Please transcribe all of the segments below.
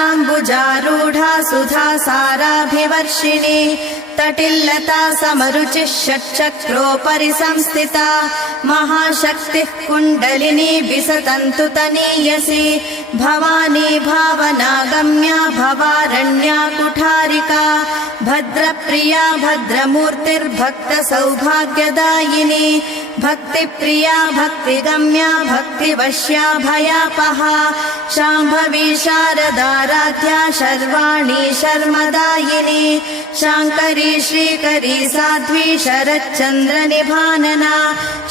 सहस्राराम्बुजारूढा सुधा साराभिवर्षिणी तटिल्लता समरुचिः षट्चक्रोपरि संस्थिता महाशक्तिः कुण्डलिनी विसतन्तु तनीयसी भवानी भावनागम्या भवारण्या कुठारिका भद्रप्रिया भद्रमूर्तिर्भक्तसौभाग्यदायिनी भक्तिप्रिया भक्तिगम्या भक्तिवश्या भयापहा शाम्भवी शारदाराध्या शर्वाणी शर्मदायिनी शाङ्करी श्रीकरी साध्वी शरच्चन्द्रनिभानना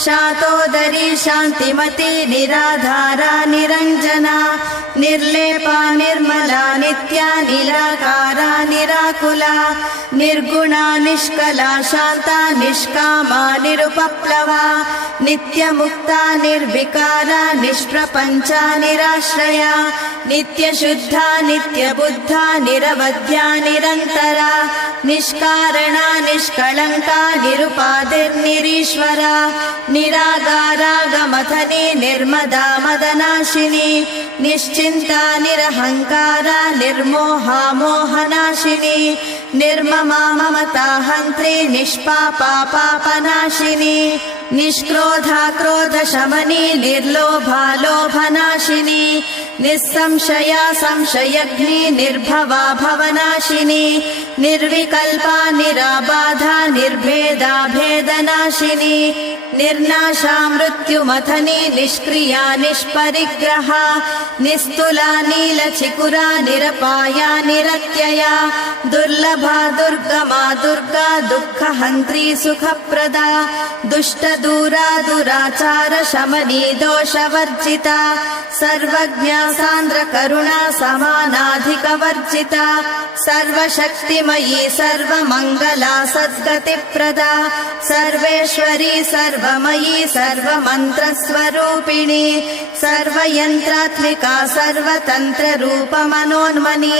शातोदरी शान्तिमती निराधारा निरञ्जना निर्लेपा निर्मला नित्या निराकारा निराकुला निर्गुणा निष्कला शान्ता निष्कामा निरुपप्लवा नित्यमुक्ता निर्विकारा निष्प्रपञ्चा निराश्रया नित्यशुद्धा नित्यबुद्धा निरवध्या निरन्तरा निष्कारणा निष्कळङ्का निरुपाधिर्निरीश्वरा निरागारागमथनी निर्मदा मदनाशिनी निश्चिन्ता निरहङ्कारा निर्मोहा मोहनाशिनी निर्ममा ममता हन्त्री निष्पापा पापनाशिनी निष्क्रोधा क्रोधशमनी निर्लोभा लोभनाशिनी निस्संशया संशयग्नी निर्भवा भवनाशिनी निर्विकल्पा निराबाधा निर्भेदा भेदनाशिनी निर्नाशा मृत्युमथनी निष्क्रिया निष्परिग्रहा निस्तुला नीलचिकुरा निरपाया निरत्यया दुर्लभा दुर्गमा दुर्गा दुःखहन्त्री सुखप्रदा दुष्टदूरा दुराचार शमनी दोषवर्जिता सर्वज्ञा सान्द्रकरुणा समानाधिकवर्जिता सर्वशक्तिमयी सर्वमङ्गला सद्गतिप्रदा सर्वेश्वरी सर्वमयी सर्वमन्त्रस्वरूपिणी सर्वयन्त्रात्मिका सर्वतन्त्ररूपमनोन्मनी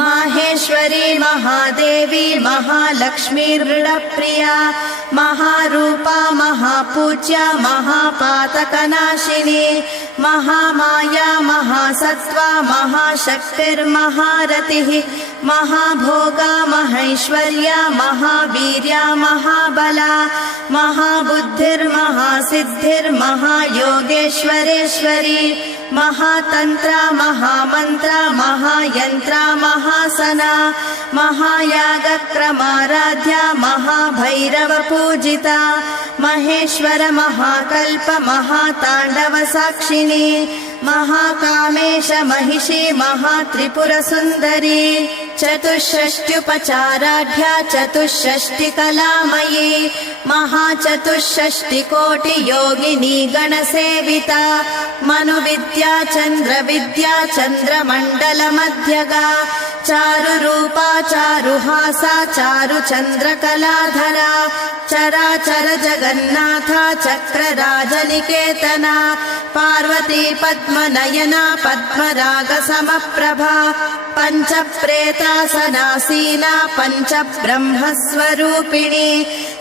माहेश्वरी महादेवी महालक्ष्मीर्मृडप्रिया महारूपा महापूज्या महापातकनाशिनी महामाया महासत्त्वा महाशक्तिर्महारतिः महाभोगा महैश्वर्या महावीर्या महाबला महाबुद्धिर्महासिद्धिर्महायोगेश्वरेश्वरी महातन्त्रा महामन्त्रा महायन्त्रा महासना महायागक्रमाराध्या महाभैरवपूजिता महेश्वर महाकल्प महाताण्डवसाक्षिणी महाकामेश महिषी महात्रिपुरसुन्दरी चतुष्षष्ट्युपचाराढ्या चतुष्षष्टिकलामयी महाचतुष्षष्टिकोटियोगिनी गणसेविता मनुविद्या चन्द्रविद्या चन्द्रमण्डलमध्यगा चारुरूपा चारुहासा चारुचन्द्रकलाधरा चराचर जगन्नाथा चक्रराजनिकेतना पार्वती पद्मनयना पद्मरागसमप्रभा पञ्चप्रेतासनासीना पञ्चब्रह्मस्वरूपिणी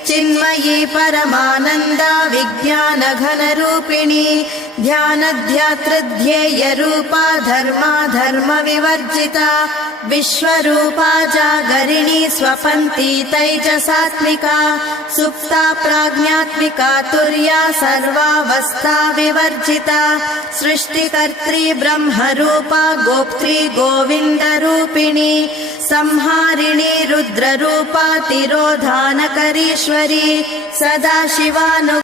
चिन्मयी परमानन्दा विज्ञानघनरूपिणी ध्यानध्यातृध्येयरूपा धर्माधर्मविवर्जिता विश्वरूपा जागरिणी स्वपन्ती तैजसात्मिका सुप्ता प्राज्ञात्मिका तुर्या सर्वावस्था विवर्जिता सृष्टिकर्त्री ब्रह्मरूपा गोप्त्री गोविन्दरूपिणी संहारिणी रुद्ररूपा तिरोधानकरीश्वरी सदाशिवानु